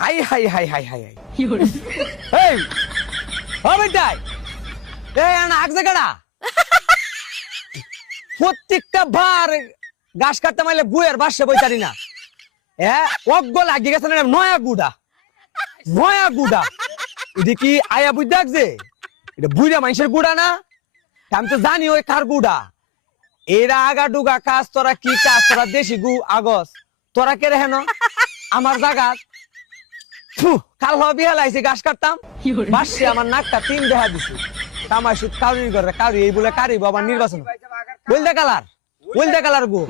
high high high high high high এই ও বেটাই এই আনা আগজে কাটা প্রত্যেকটা বার গাছ কাটতে মাইলে বুয়ের বাসে বইতারি না অজ্ঞ লাগি গেছে না নয়া গুড়া এটা কি আয়া বুঝ দেখছে এটা বুড়া মানুষের গুড়া না আমি তো জানি ওই কার গুড়া এরা আগা ডুগা কাজ তোরা কি কাজ তোরা দেশি গু আগস তোরা কে রেহেন আমার জায়গা কাল হবি হেলাইছি গাছ কাটতাম বাসে আমার নাকটা 3 দেখা দিছি তামাশুত কাউরির ঘরে কাউরি এই বলে কারিব আবার নির্বাচন বলদে কালার গু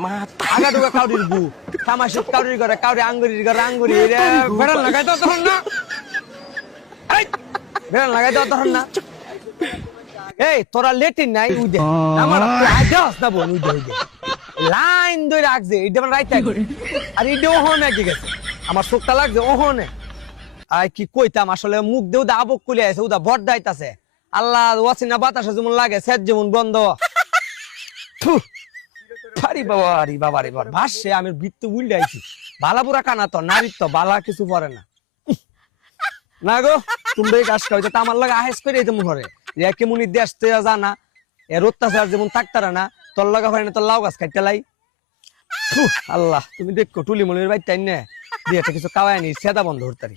আগা ডুগা কাউরির গু তামাশুত কাউরির ঘরে কাউরি আঙ্গুরির ঘরে আঙ্গুরি বেড়াল লাগাই তো তখন না বেড়াল লাগাই তো তখন না এই তোরা লেটিন নাই উইদে আমার আজাস না বল উইদে লাইন ধরে রাখছে এটা মানে রাইতে আর এটা ওহনে কি গেছে আমার চোখটা লাগছে ওহনে আই কি কইতাম আসলে মুখ দেউ দা আবক কুলে আছে উদা বড় দাইতাছে আল্লাহ ওয়াসিনা বাতাসে যেমন লাগে সেজ যেমন বন্ধ আরে বাবা রে বাবা ভাসছে আমি বৃত্ত উল্টে আইছি বালাপুরা কানা তো নারী তো বালা কিছু পরে না না গো তুমি গাছ খাইতে তো আমার লাগে আহেস করে এই মনে রে কেমন দেশ তে জানা এর অত্যাচার যেমন থাকতারা না তোর লাগা হয় না তোর লাউ গাছ খাইতে লাই আল্লাহ তুমি দেখো টুলি মনির বাইর টাইন না দিয়ে কিছু কাওয়ায় নি সেদা বন্ধ হতারি